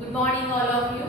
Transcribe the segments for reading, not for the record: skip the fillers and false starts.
Good morning, all of you.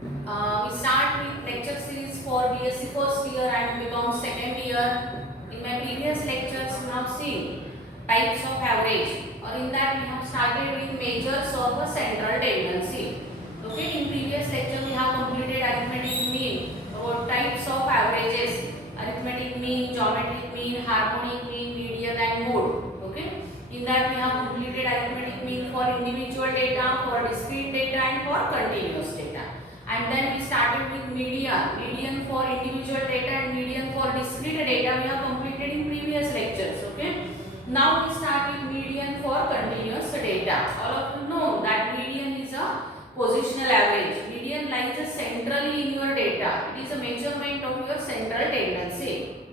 We start with lecture series for BSc first year and become second year. In my previous lectures, we have seen types of average, or in that we have started with measures of a central tendency. Okay, in previous lecture we have completed arithmetic mean, or types of averages, arithmetic mean, geometric mean, harmonic mean, median, and mode. Okay. In that we have completed arithmetic mean for individual data, for discrete data, and for continuous data. And then we started with median. Median for individual data and median for discrete data we have completed in previous lectures. Okay. Now we start with median for continuous data. All of you know that median is a positional average. Median lies centrally in your data. It is a measurement of your central tendency.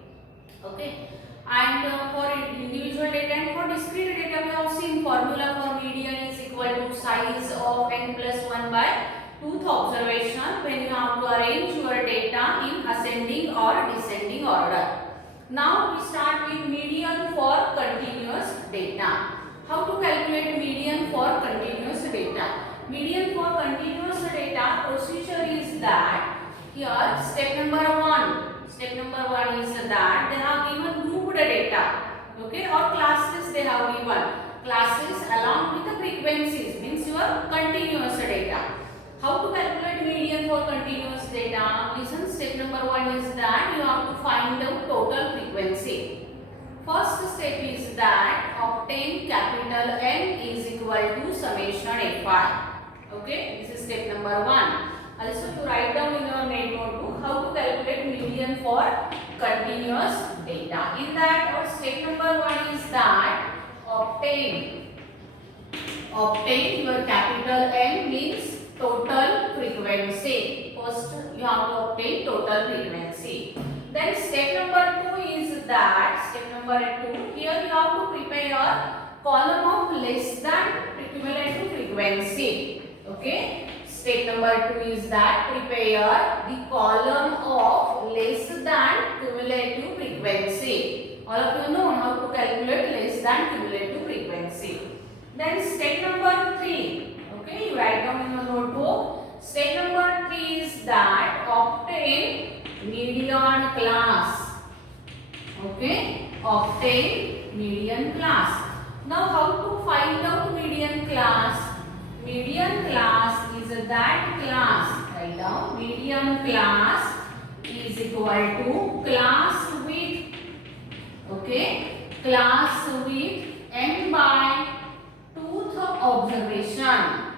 Okay. And for individual data and for discrete data we have seen formula for median is equal to size of n plus 1 by tooth observation when you have to arrange your data in ascending or descending order. Now we start with median for continuous data. How to calculate median for continuous data? Median for continuous data procedure is that here step number 1. Step number 1 is that they have given grouped data, okay, or classes they have given. Classes along with the frequencies means your continuous data. How to calculate median for continuous data? Listen, step number 1 is that you have to find the total frequency. First step is that obtain capital N is equal to summation Fi. Okay, this is step number 1. Also to write down in your main notebook how to calculate median for continuous data. In that our step number 1 is that obtain your capital N means total frequency. First you have to obtain total frequency. Then step number 2 is that here you have to prepare your column of less than cumulative frequency. Okay. Step number 2 is that prepare the column of less than cumulative frequency. All of you know how to calculate less than cumulative frequency. Then step number 3. Okay, you write down in your notebook. Step number 3 is that obtain median class. Okay, obtain median class. Now how to find out median class? Median class is that class. Write down. Median class is equal to class with, okay, class with n by tooth observation.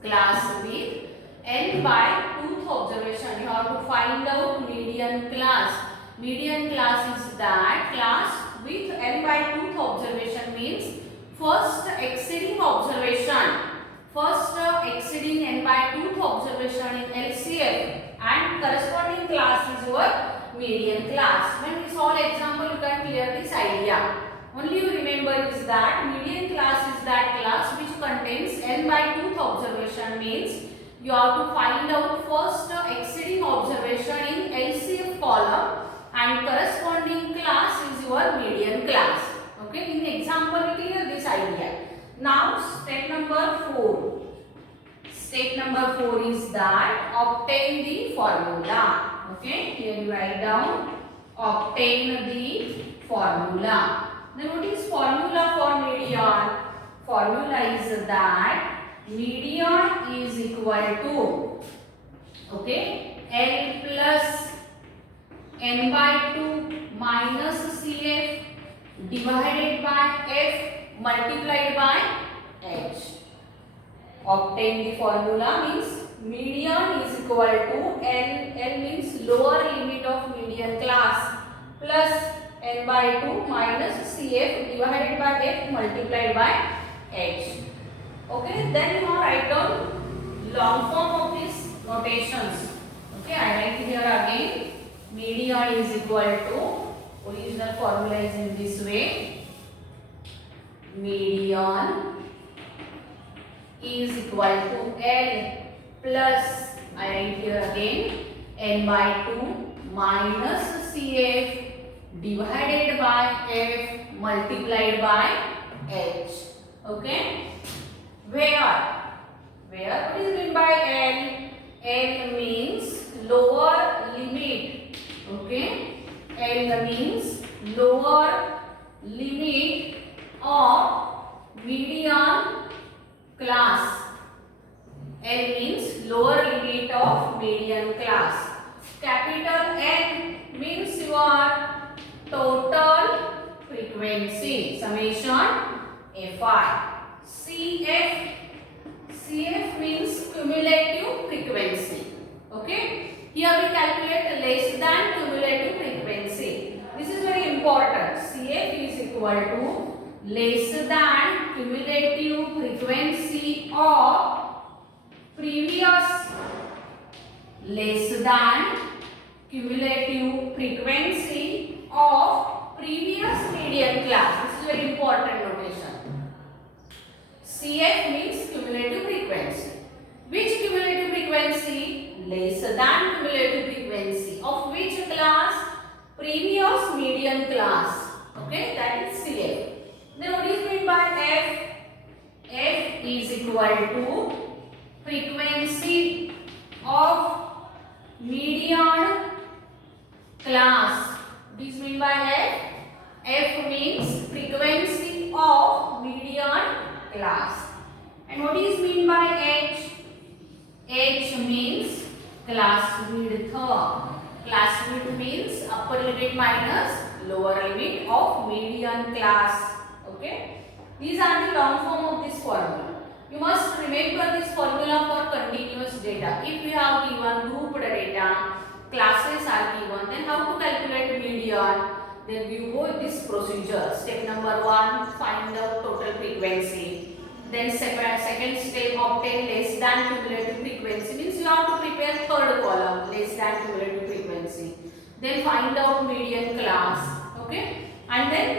Class with n by tooth observation. You have to find out median class. Median class is that class with n by tooth observation means first exceeding observation. First exceeding n by tooth observation in LCM and corresponding class is your median class. When we solve example you can clear this idea. Only you remember is that median class is that class which contains n by tooth observation means you have to find out first exceeding observation in LCM column and corresponding class is your median class. Okay, in example we clear this idea. Now step number 4. Step number 4 is that obtain the formula. Okay, here you write down obtain the formula. Then what is formula for median? Formula is that median is equal to, okay, L plus n by 2 minus CF divided by F multiplied by H. Obtain the formula means median is equal to L means lower limit of median class plus n by 2 minus CF divided by F multiplied by H. Okay, then you write down long form of these notations. Okay, I write here again. Median is equal to, original formula is in this way. Median is equal to L plus, I write here again, n by 2 minus CF divided by F multiplied by H. Okay, where Where? What is meant by L? L means lower limit. Okay? L means lower limit of median class. L means lower limit of median class. Capital N means your total frequency. Summation Fi. CF means cumulative frequency. Okay. Here we calculate less than cumulative frequency. This is very important. CF is equal to less than cumulative frequency of previous, less than cumulative frequency of previous median class. This is very important notation. CF means cumulative frequency. Which cumulative frequency? Less than cumulative frequency of which class? Previous median class. Okay, that is CF. Then what is meant by F? F is equal to frequency of median class. What is meant by F? F means frequency of median class. And what is meant by H? H means class width. Class width means upper limit minus lower limit of median class. Okay. These are the long form of this formula. You must remember this formula for continuous data. If you have given grouped data, classes are given, then how to calculate median? Then you go with this procedure. Step number 1, find the total frequency. Then second step, obtain less than cumulative frequency. Means you have to prepare third column, less than cumulative frequency. Then find out median class. Okay, and then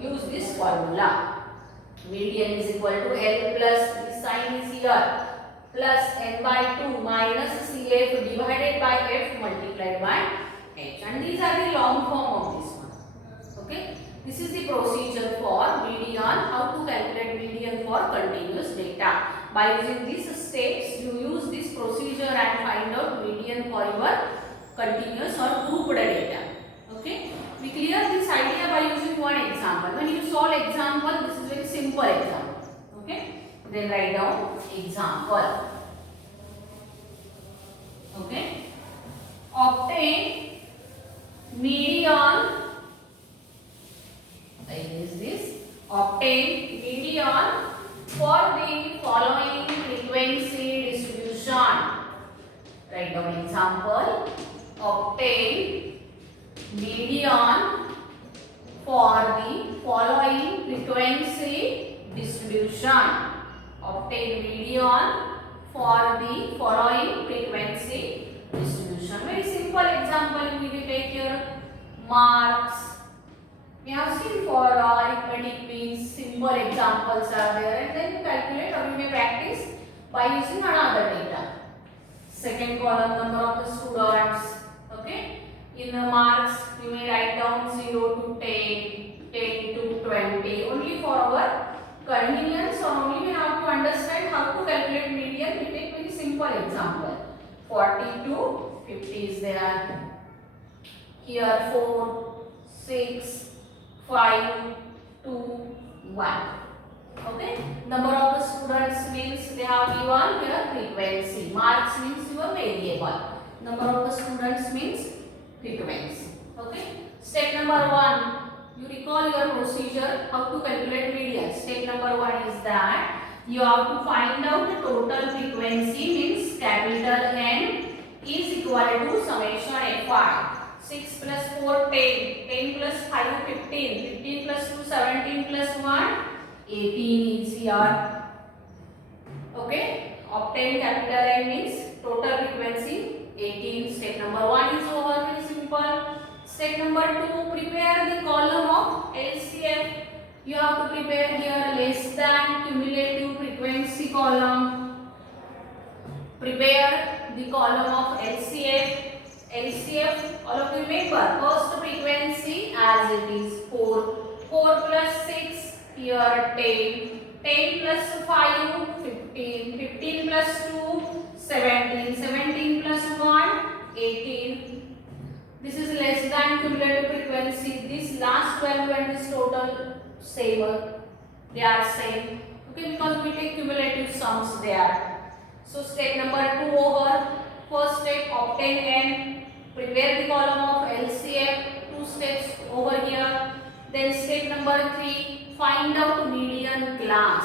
use this formula. Median is equal to L plus, the sign is here, plus N by 2 minus CF divided by F multiplied by H. And these are the long form of this one. Okay. This is the procedure for median, how to calculate median for continuous data. By using these steps, you use this procedure and find out median for your continuous or grouped data. Okay. We clear this idea by using one example. When you solve example, this is very simple example. Okay. Then write down example. Okay. Obtain median. Is this? Obtain median for the following frequency distribution. Write down example. Obtain median for the following frequency distribution. Obtain median for the following frequency distribution. Very simple example we will take here. Marks. We have seen for arithmetic means simple examples are there, and then you calculate or you may practice by using another data. Second column, number of the students. Okay. In the marks, you may write down 0 to 10, 10 to 20. Only for our convenience, or only we have to understand how to calculate median. We take very simple example. 40 to 50 is there. Here 4, 6, 5, 2, 1. Okay. Number of the students means they have given here frequency. Marks means your variable. Number of the students means frequency. Okay. Step number 1. You recall your procedure how to calculate median. Step number 1 is that you have to find out the total frequency, means capital N is equal to summation Fi. 6 plus 4, 10. 10 plus 5, 15. 15 plus 2, 17 plus 1, 18 is here. Okay. Obtain capital N means total frequency 18. Step number 1 is over. Very simple. Step number 2, prepare the column of LCF. You have to prepare here less than cumulative frequency column. Prepare the column of LCF. LCF, all of you remember, first frequency as it is 4. 4 plus 6, here 10. 10 plus 5, 15. 15. 15 plus 2, 17. 17 plus 1, 18. This is less than cumulative frequency. This last value and this total same. They are same. Okay, because we take cumulative sums there. So step number 2 over. First step, obtain n. Prepare the column of LCM. 2 steps over here. Then step number 3, find out median class.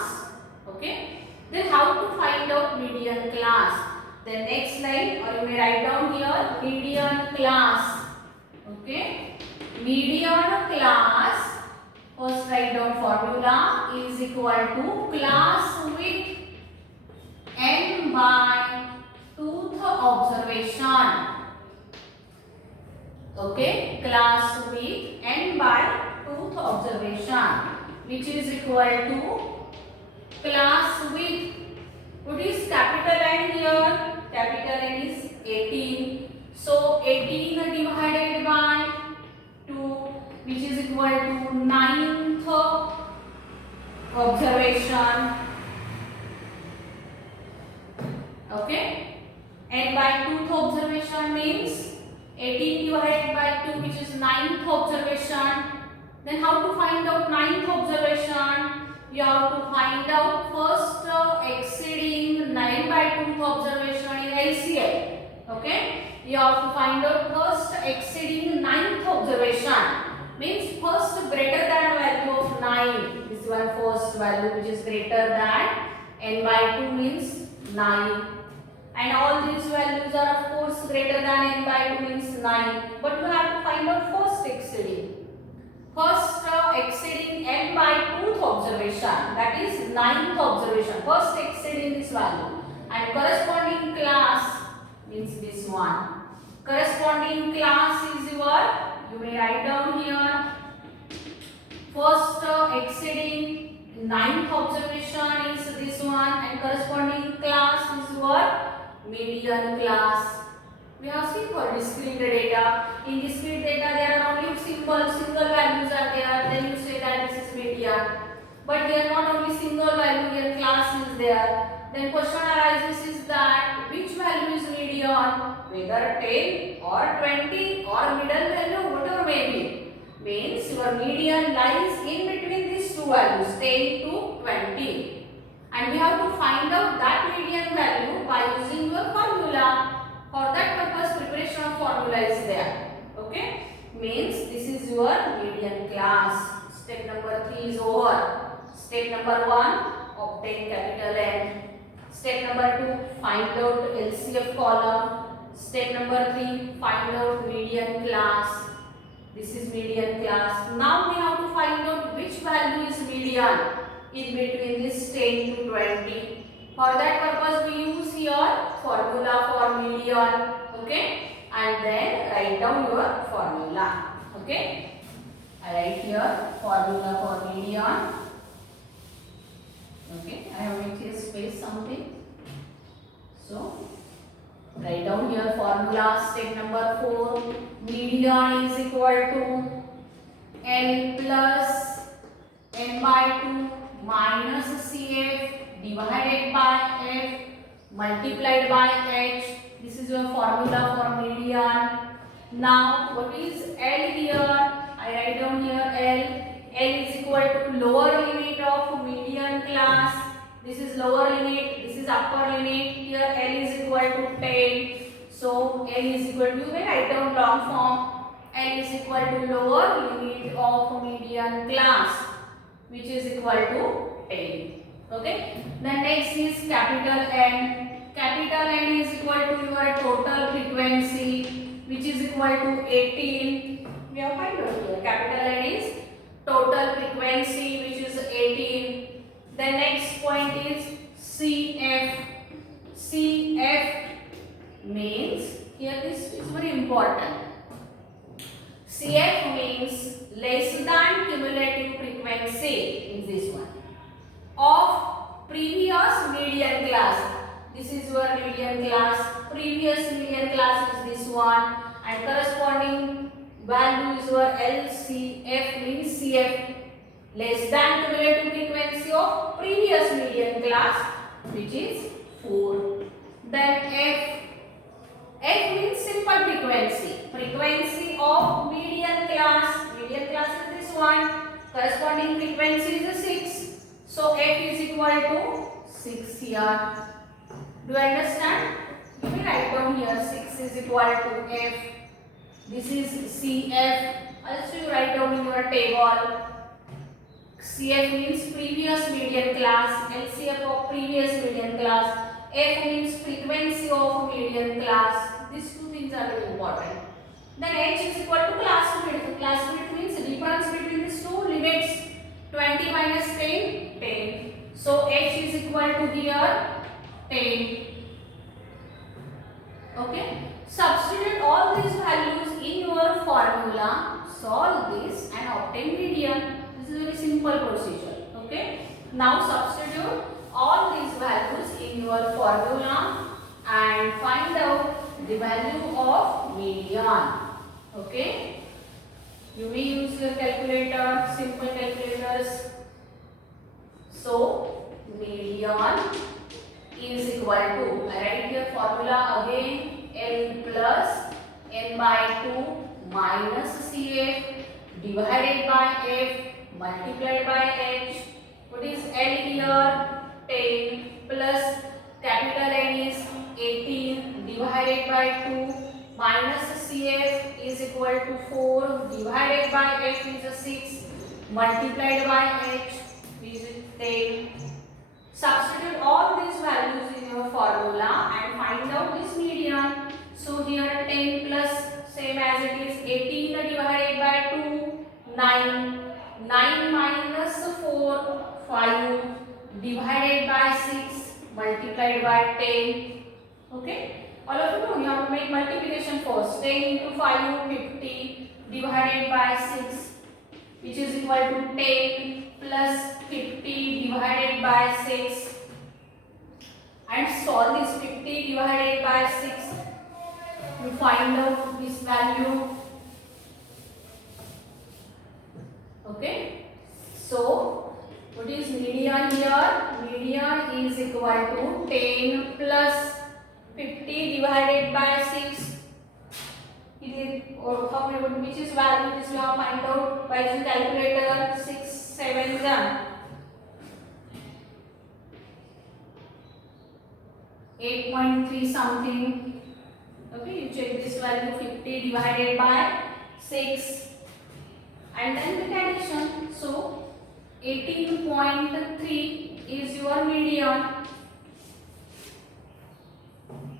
Okay. Then how to find out median class? Then next slide, or you may write down here median class. Okay. Median class. First write down formula is equal to class with n by tooth observation. Okay, class with n by tooth observation, which is equal to class with, what is capital N here? Capital N is 18. So 18 divided by 2, which is equal to 9th observation. Okay, n by tooth observation means 18 divided by 2, which is 9th observation. Then how to find out 9th observation? You have to find out first exceeding 9 by 2th observation in LCM. Okay, you have to find out first exceeding 9th observation. Means first greater than value of 9. This one first value which is greater than n by 2 means 9. And all these values are of course greater than n by 2 means 9. But you have to find out first exceeding. First exceeding n by 2th observation, that is 9th observation. First exceeding this value. And corresponding class means this one. Corresponding class is your, you may write down here. First exceeding 9th observation is this one, and corresponding class is your median class. We have seen for discrete data. In discrete data, there are only single values are there. Then you say that this is median. But here not only single value, here class is there. Then question arises is that which value is median? Whether 10 or 20 or middle value, whatever may be. Means your median lies in between these two values, 10 to 20. And we have to find out that median value by using your formula. For that purpose, preparation of formula is there. Okay? Means this is your median class. Step number 3 is over. Step number 1, obtain capital N. Step number 2, find out LCF column. Step number 3, find out median class. This is median class. Now we have to find out which value is median in between this 10 to 20. For that purpose, we use here formula for median. Okay, and then write down your formula. Okay, I write here formula for median. Okay, I have made here space something. So write down here formula. Step number 4. Median is equal to L plus n by 2 minus CF divided by F multiplied by H. This is your formula for median. Now what is L here? I write down here L. L is equal to lower limit of median class. This is lower limit. This is upper limit. Here L is equal to 10. So L is equal to, you may write down long form. L is equal to lower limit of median class, which is equal to 10. Okay. Then next is capital N. Capital N is equal to your total frequency, which is equal to 18. We have find out here. Capital N is total frequency, which is 18. The next point is CF. CF means, here this is very important. CF means less than cumulative frequency in this one of previous median class. This is your median class. Previous median class is this one, and corresponding value is your LCF means CF less than cumulative frequency of previous median class which is 4. Then F means simple frequency. Frequency of median class. Median class is this one. Corresponding frequency is 6. So F is equal to 6 here. Do you understand? You may write down here 6 is equal to F. This is CF. Also you write down in your table. CF means previous median class. LCF of previous median class. F means frequency of median class. These two things are very important. Then H is equal to class width. Class width means the difference between these two limits. 20 minus 10, 10. So H is equal to here 10. Okay. Substitute all these values in your formula. Solve this and obtain median. This is a very simple procedure. Okay. Now substitute all these values in your formula and find out the value of median. Okay. You may use your calculator, simple calculators. So median is equal to, I write here formula again, L plus N by 2 minus CF divided by F multiplied by H. What is L here? 10 plus capital N is 18 divided by 2 minus CF is equal to 4 divided by F is 6 multiplied by H is 10. Substitute all these values in your formula and find out this median. So here 10 plus same as it is 18 divided by 2 9 9 minus 4 5 divided by 6 multiplied by 10. Okay. All of you know you have to make multiplication first. 10 into 5 50 divided by 6 which is equal to 10 plus 50 divided by 6 and solve this 50 divided by 6 to find out this value. Okay. So what is median here? Median is equal to 10 plus 50 divided by 6. Or how many, which is value? This we have find out by using calculator. 6 7 8.3 something. Okay, you check this value 50 divided by 6 and then make addition. So 18.3 is your median.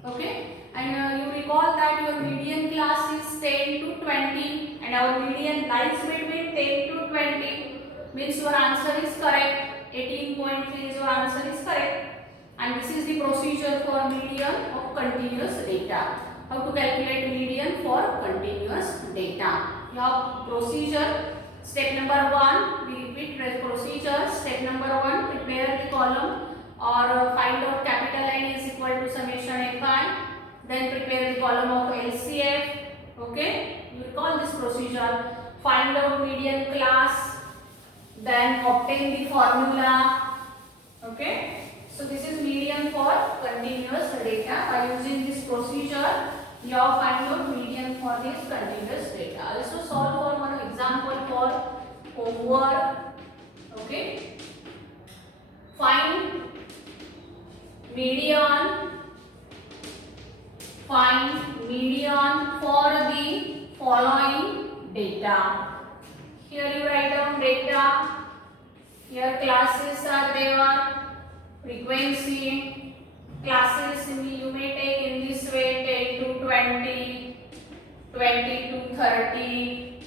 Okay, and you recall that your median class is 10 to 20 and our median lies between 10 to 20 means your answer is correct. 18.3 is your answer is correct. And this is the procedure for median of continuous data. How to calculate median for continuous data. Your procedure, step number 1, we repeat the procedure. Step number 1, prepare the column or find out capital N is equal to summation Fi. Then prepare the column of LCF. Okay, you recall this procedure. Find out median class. Then obtain the formula. Okay. So this is median for continuous data. By using this procedure, you have find out median for this continuous data. Also solve for one example for homework. Okay. Find median. Find median for the following data. Here you write down data. Here classes are there. Frequency classes you may take in this way 10 to 20, 20 to 30,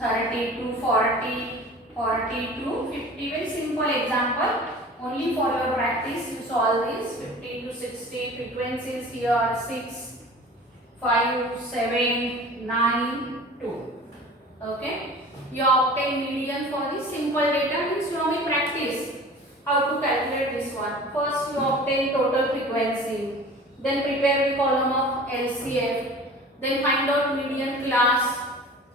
30 to 40, 40 to 50. Very simple example. Only for your practice you solve this. 50 to 60 frequencies here 6, 5, 7, 9, 2. Okay. You obtain median for the simple data means you only practice. How to calculate this one? First you obtain total frequency, then prepare the column of LCF, then find out median class.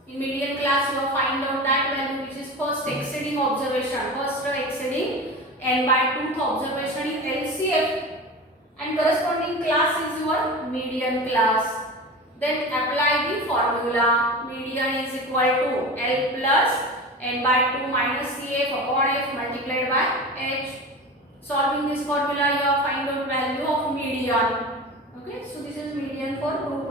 In median class you will find out that value which is first exceeding observation, first exceeding n by 2th observation is LCM, and corresponding class is your median class. Then apply the formula. Median is equal to L plus n by 2 minus CF upon F multiplied by H. Solving this formula, you have find out value of median. Okay, so this is median for group